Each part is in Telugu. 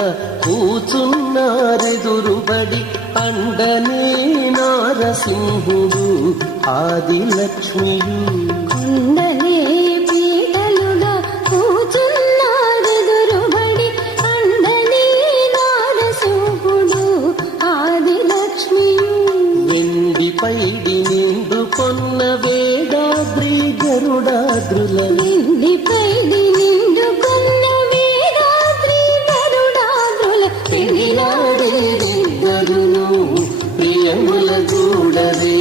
పీటలుగా కూచున్నారెదురుబడి అండనే నారసింహుడు ఆదిలక్ష్మియు. కొండనే పీటలుగా కూచున్నారెదురుబడి అండనే నారసింహుడు ఆదిలక్ష్మియు. వెండి పైడి నిండుకొన్న వేదాద్రి గరుడాద్రుల వెండి పైడి నిండుకొన్న వేదాద్రి గరుడాద్రుల పెళ్ళినాడేరిద్దరును ప్రియముల చూడరే.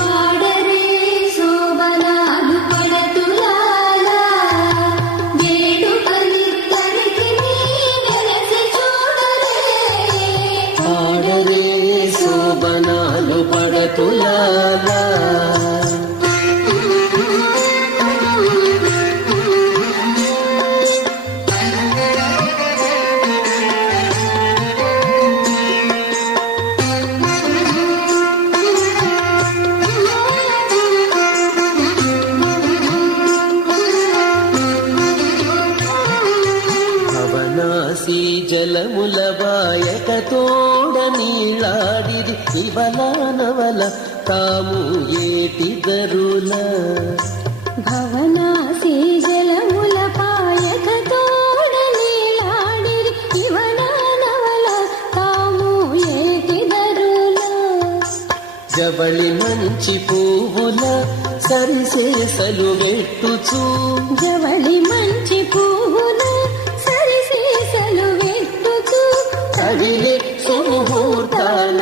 పాడరే శోభనాలు పడతులారా వేడుకలిద్దరికి నీ వెలసి చూడరే. పాడరే శోభనాలు పడతులాలా. భవనాసి జలముల బాయక తోడ నీళ్ళాడిది ఇవలానవల తాము ఏటిదరుల. భవనాసి జలముల పాయక తోడ నీలాడిరి ఇవనానవల తాము ఏటిదరుల. జవళి మంచి పువ్వుల సరిసేసలు వెట్టుచూ జవళి మంచి పువ్వున సరిసేసలు వెట్టుచు కడిలే సుముహూర్తాన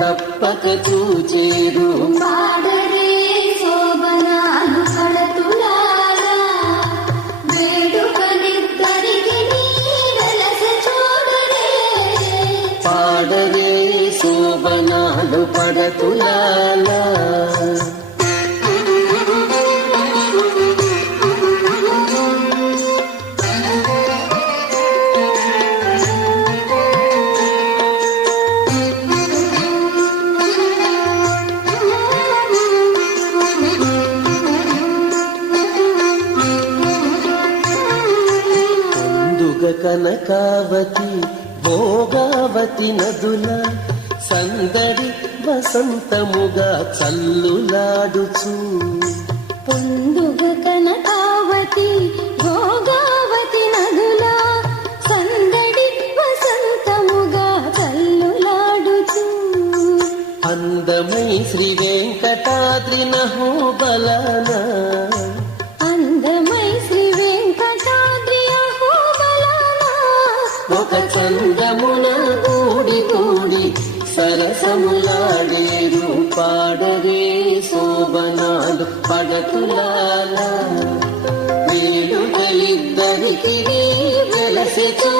తప్పక చూచేరు. పాడరే శోభనాలు పడతులారా వేడుకలిద్దరికి నీ వెలసి చూడరే. పాడరే శోభనాలు పడతులాలా. కనకావతి భోగావతి నదుల సందడి వసంతముగా చల్లులాడుచు. పొందుగ కనకావతి భోగావతి నదుల సందడి వసంతముగా చల్లులాడుచు. అందమై శ్రీ వెంకటాద్రి నహోబలన అందమై శ్రీ వెంకటాద్రి అహోబలన ఒక చందమున కూడి కూడి సరసములాడేరు. పాడరే శోభనాలు పడతులాలా వేడుకలిద్దరికి వెలసి చూ